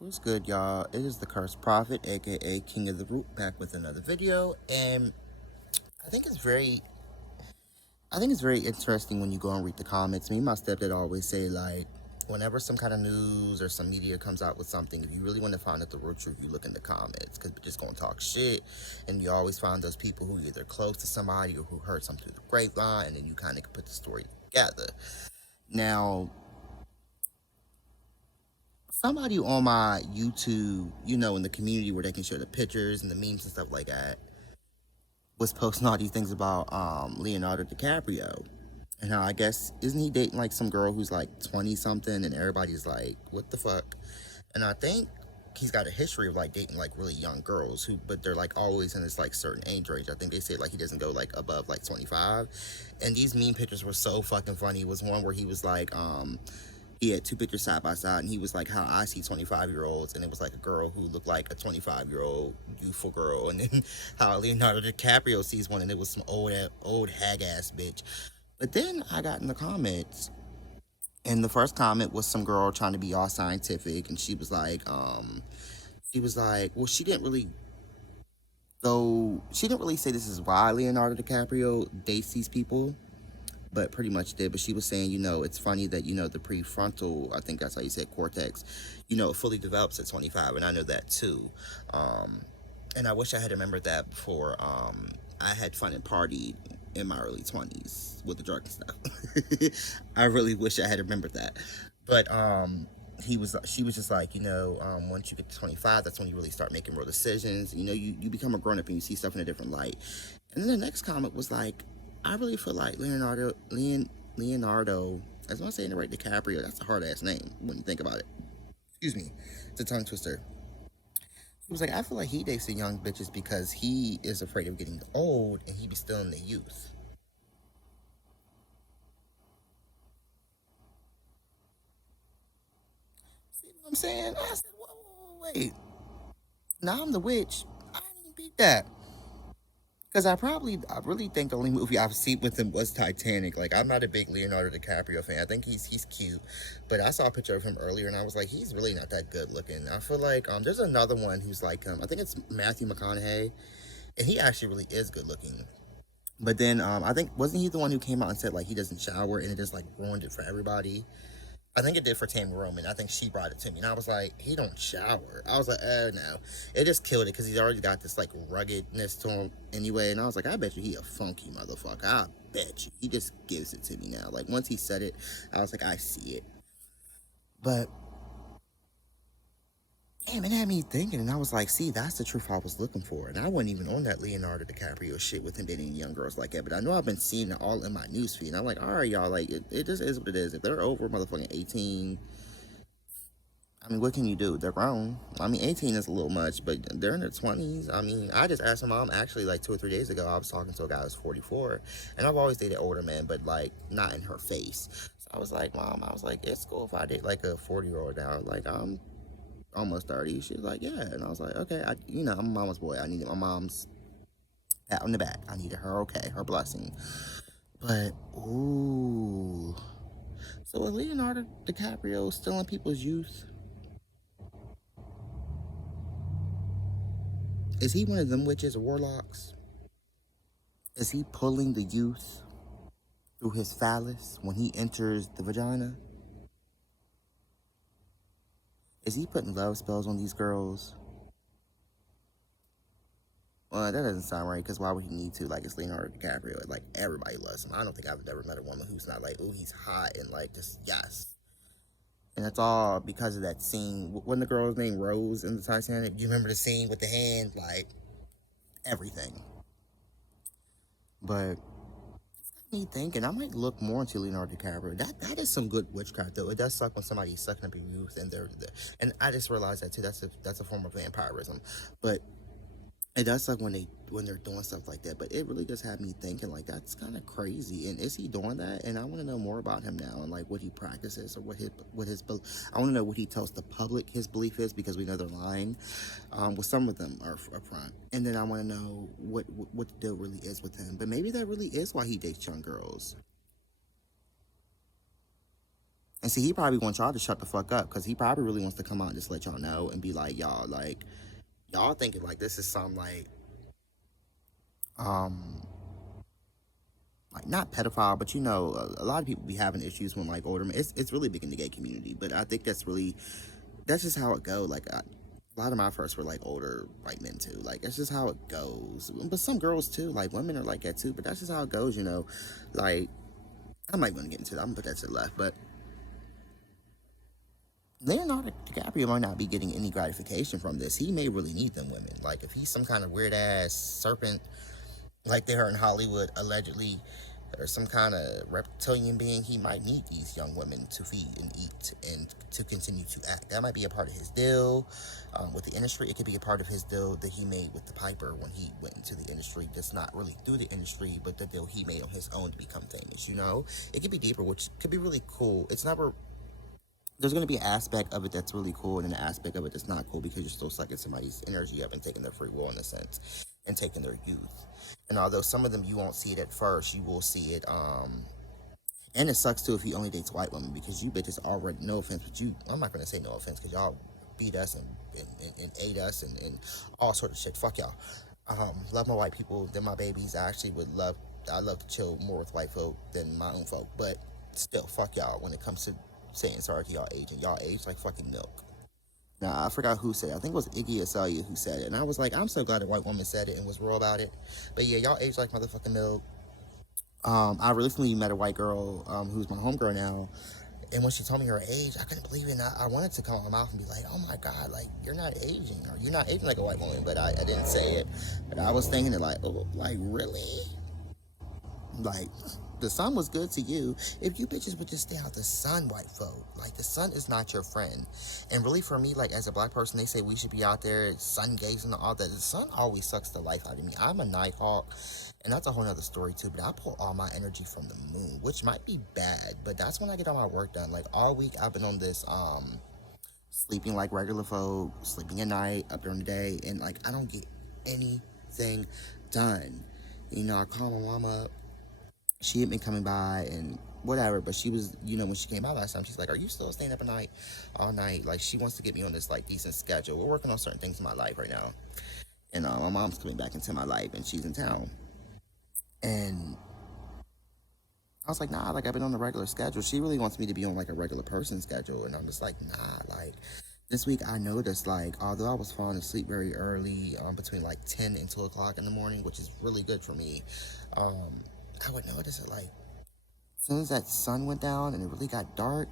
What's good, y'all? It is the Cursed Prophet, aka King of the Root, back with another video. And I think it's very, I think it's very interesting when you go and read the comments. Me and my stepdad always say, like, whenever some kind of news or some media comes out with something, if you really want to find out the real truth, you look in the comments because we're just gonna talk shit. And you always find those people who are either close to somebody or who heard something through the grapevine, and then you kind of put the story together. Now, somebody on my YouTube, in the community where they can share the pictures and the memes and stuff like that, was posting all these things about Leonardo DiCaprio. And how I guess, isn't he dating like some girl who's like 20 something and everybody's like, what the fuck? And I think he's got a history of like dating like really young girls but they're like always in this like certain age range. I think they say like he doesn't go like above like 25. And these meme pictures were so fucking funny. It was one where he was like, he had two pictures side by side, and he was like how I see 25-year-olds, and it was like a girl who looked like a 25-year-old youthful girl, and then how Leonardo DiCaprio sees one, and it was some old hag ass bitch. But then I got in the comments, and the first comment was some girl trying to be all scientific, and she was like, well, she didn't really say this is why Leonardo DiCaprio dates these people, but pretty much did. But she was saying, it's funny that, the prefrontal, I think that's how you say cortex, it fully develops at 25. And I know that too. And I wish I had remembered that before I had fun and partied in my early 20s with the drug and stuff. I really wish I had remembered that. But she was just like, once you get to 25, that's when you really start making real decisions. You become a grown up and you see stuff in a different light. And then the next comment was like, I really feel like Leonardo, as I'm saying it right, DiCaprio, that's a hard ass name when you think about it. Excuse me, it's a tongue twister. He was like, I feel like he dates the young bitches because he is afraid of getting old and he be still in the youth. See what I'm saying? I said, whoa, wait. Now I'm the witch. I didn't even beat that. Because I really think the only movie I've seen with him was Titanic. Like, I'm not a big Leonardo DiCaprio fan. I think he's cute, but I saw a picture of him earlier, and I was like, he's really not that good looking. I feel like there's another one who's like I think it's Matthew McConaughey, and he actually really is good looking. But then I think wasn't he the one who came out and said like he doesn't shower and it just like ruined it for everybody? I think it did for Tammy Roman. I think she brought it to me. And I was like, he don't shower. I was like, no. It just killed it because he's already got this, like, ruggedness to him anyway. And I was like, I bet you he a funky motherfucker. I bet you. He just gives it to me now. Like, once he said it, I was like, I see it. But, damn, it had me thinking. And I was like, see, that's the truth I was looking for. And I wasn't even on that Leonardo DiCaprio shit with him dating young girls like that. But I know I've been seeing it all in my newsfeed. And I'm like, all right, y'all, like, it just is what it is. If they're over motherfucking 18, I mean, what can you do? They're grown. I mean, 18 is a little much, but they're in their 20s. I mean, I just asked my mom, actually, like 2 or 3 days ago, I was talking to a guy who's 44, and I've always dated older men, but, like, not in her face. So I was like, Mom, I was like, it's cool if I date, like, a 40-year-old now. Like, I'm almost 30. She was like, yeah. And I was like, okay, I'm a mama's boy. I needed my mom's pat on the back. I needed her okay, her blessing. But, ooh. So is Leonardo DiCaprio still in people's youth? Is he one of them witches or warlocks? Is he pulling the youth through his phallus when he enters the vagina? Is he putting love spells on these girls? Well, that doesn't sound right, because why would he need to? Like, it's Leonardo DiCaprio. Like, everybody loves him. I don't think I've ever met a woman who's not like, oh, he's hot, and like, just, yes. And that's all because of that scene. Wasn't the girl's name Rose in the Titanic? Do you remember the scene with the hand? Like, everything. But me thinking I might look more into Leonardo DiCaprio. That is some good witchcraft though. It does suck when somebody's sucking up your youth and and I just realized that too. That's a form of vampirism, but it does suck when they're doing stuff like that. But it really just had me thinking like that's kind of crazy. And is he doing that? And I want to know more about him now and like what he practices or I want to know what he tells the public his belief is, because we know they're lying. With some of them are up front, and then I want to know what the deal really is with him. But maybe that really is why he dates young girls. And see, he probably wants y'all to shut the fuck up because he probably really wants to come out and just let y'all know and be like, y'all, like, y'all thinking like this is some um, like not pedophile, but a lot of people be having issues when like older men. It's really big in the gay community, but I think that's just how it go. Like a lot of my first were like older white men too. Like that's just how it goes. But some girls too, like women are like that too. But that's just how it goes, you know. Like I'm not going to get into that. I'm gonna put that to the left. But Leonardo DiCaprio might not be getting any gratification from this. He may really need them women. Like if he's some kind of weird ass serpent, like they are in Hollywood allegedly, or some kind of reptilian being, he might need these young women to feed and eat and to continue to act. That might be a part of his deal with the industry. It could be a part of his deal that he made with the Piper when he went into the industry. That's not really through the industry, but the deal he made on his own to become famous. You know, it could be deeper, which could be really cool. It's never there's going to be an aspect of it that's really cool and an aspect of it that's not cool because you're still sucking somebody's energy up and taking their free will in a sense and taking their youth. And although some of them you won't see it at first, you will see it. And it sucks too if he only dates white women because you bitches already, no offense, but I'm not going to say no offense because y'all beat us and ate us and all sort of shit. Fuck y'all. Love my white people. They're my babies. I love to chill more with white folk than my own folk. But still, fuck y'all when it comes to saying sorry to y'all age. And y'all age like fucking milk. Now, I forgot who said it. I think it was Iggy Azalea who said it. And I was like, I'm so glad a white woman said it and was real about it. But yeah, y'all age like motherfucking milk. I recently met a white girl who's my homegirl now. And when she told me her age, I couldn't believe it. And I wanted to come out my mouth and be like, oh my God, like, you're not aging. Or you're not aging like a white woman. But I didn't say it. But I was thinking it like, oh, like, really? Like, the sun was good to you. If you bitches would just stay out the sun, white folk. Like, the sun is not your friend. And really, for me, like, as a black person, they say we should be out there sun gazing and all that. The sun always sucks the life out of me. I'm a night hawk, and that's a whole nother story, too. But I pull all my energy from the moon, which might be bad, but that's when I get all my work done. Like, all week, I've been on this, sleeping like regular folk, sleeping at night, up during the day, and, like, I don't get anything done. You know, I call my mom up. She had been coming by and whatever, but she was, when she came out last time, she's like, are you still staying up at night, all night? Like, she wants to get me on this, like, decent schedule. We're working on certain things in my life right now. And my mom's coming back into my life, and she's in town. And I was like, nah, like, I've been on a regular schedule. She really wants me to be on, like, a regular person schedule. And I'm just like, nah, like, this week I noticed, like, although I was falling asleep very early, between, like, 10 and 2 o'clock in the morning, which is really good for me, I would notice it, like, as soon as that sun went down and it really got dark,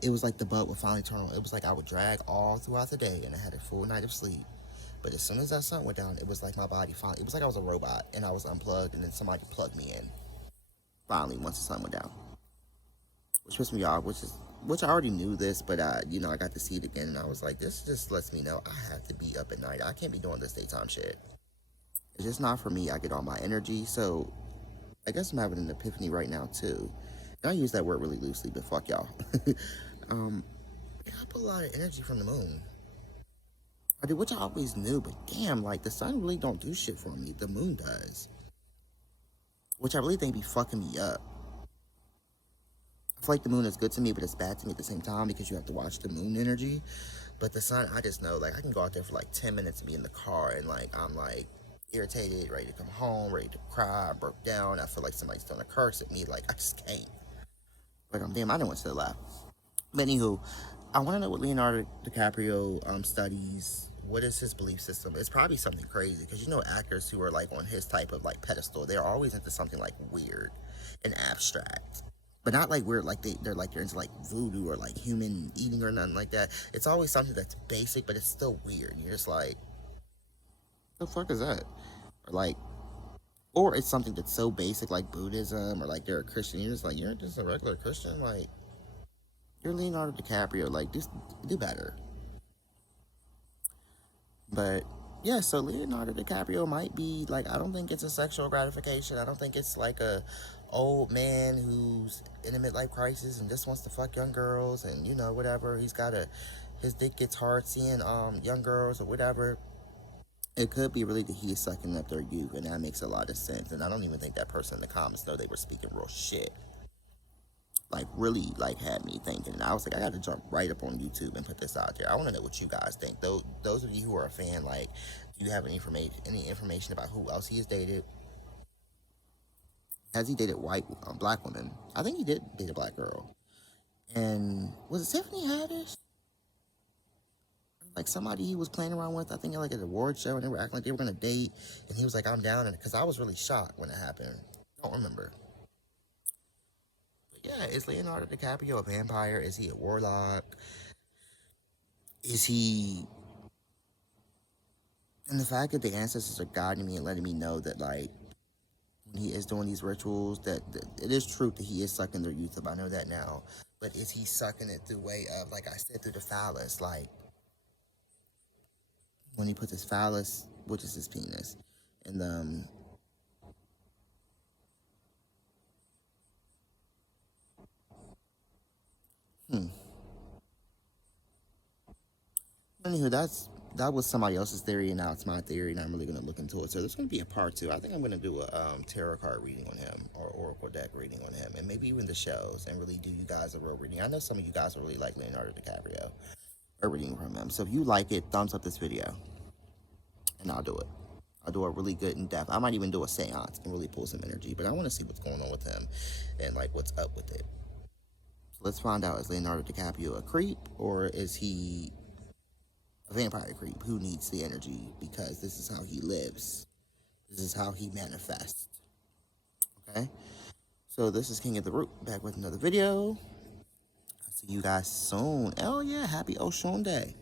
it was like the bug would finally turn on. It was like I would drag all throughout the day and I had a full night of sleep. But as soon as that sun went down, it was like my body finally, it was like I was a robot and I was unplugged and then somebody plugged me in. Finally, once the sun went down. Which pissed me off, which I already knew this, but I got to see it again and I was like, this just lets me know I have to be up at night. I can't be doing this daytime shit. It's just not for me. I get all my energy, so I guess I'm having an epiphany right now too. And I use that word really loosely, but fuck y'all. I pull a lot of energy from the moon. I do, which I always knew, but damn, like the sun really don't do shit for me. The moon does. Which I really think be fucking me up. I feel like the moon is good to me, but it's bad to me at the same time because you have to watch the moon energy. But the sun, I just know, like, I can go out there for like 10 minutes and be in the car and like, I'm like, irritated, ready to come home, ready to cry, I broke down, I feel like somebody's throwing a curse at me, like, I just can't. But damn, I know what's to the left. But anywho, I want to know what Leonardo DiCaprio studies. What is his belief system? It's probably something crazy because actors who are like on his type of like pedestal, they're always into something like weird and abstract, but not like weird like they're into like voodoo or like human eating or nothing like that. It's always something that's basic, but it's still weird. And you're just like, the fuck is that? Or like, or it's something that's so basic like Buddhism or like they're a Christian. You're just like, you're just a regular Christian, like. You're Leonardo DiCaprio, like, just do better. But, yeah, so Leonardo DiCaprio might be, like, I don't think it's a sexual gratification. I don't think it's like a old man who's in a midlife crisis and just wants to fuck young girls and, whatever. His dick gets hard seeing young girls or whatever. It could be really that he is sucking up their youth, and that makes a lot of sense. And I don't even think that person in the comments know they were speaking real shit. like really like had me thinking. And I was like, I got to jump right up on YouTube and put this out there. I want to know what you guys think. Those of you who are a fan, like, do you have any information about who else he has dated? Has he dated black women? I think he did date a black girl. And was it Tiffany Haddish? Like somebody he was playing around with, I think like at an award show, and they were acting like they were gonna date, and he was like, "I'm down," and because I was really shocked when it happened. Don't remember. But yeah, is Leonardo DiCaprio a vampire? Is he a warlock? Is he? And the fact that the ancestors are guiding me and letting me know that like when he is doing these rituals, that it is true that he is sucking their youth up. I know that now, but is he sucking it through way of, like I said, through the phallus, like when he puts his phallus, which is his penis, and hmm. Anywho, that was somebody else's theory, and now it's my theory, and I'm really gonna look into it. So there's gonna be a part two. I think I'm gonna do a tarot card reading on him, or oracle deck reading on him, and maybe even the shows, and really do you guys a real reading. I know some of you guys will really like Leonardo DiCaprio, a reading from him. So if you like it, thumbs up this video, and I'll do it. I'll do a really good in depth. I might even do a seance and really pull some energy, but I want to see what's going on with him, and like what's up with it. So let's find out: is Leonardo DiCaprio a creep, or is he a vampire creep who needs the energy because this is how he lives? This is how he manifests. Okay? So this is King of the Root, back with another video. I'll see you guys soon. Oh yeah, happy Oshun Day.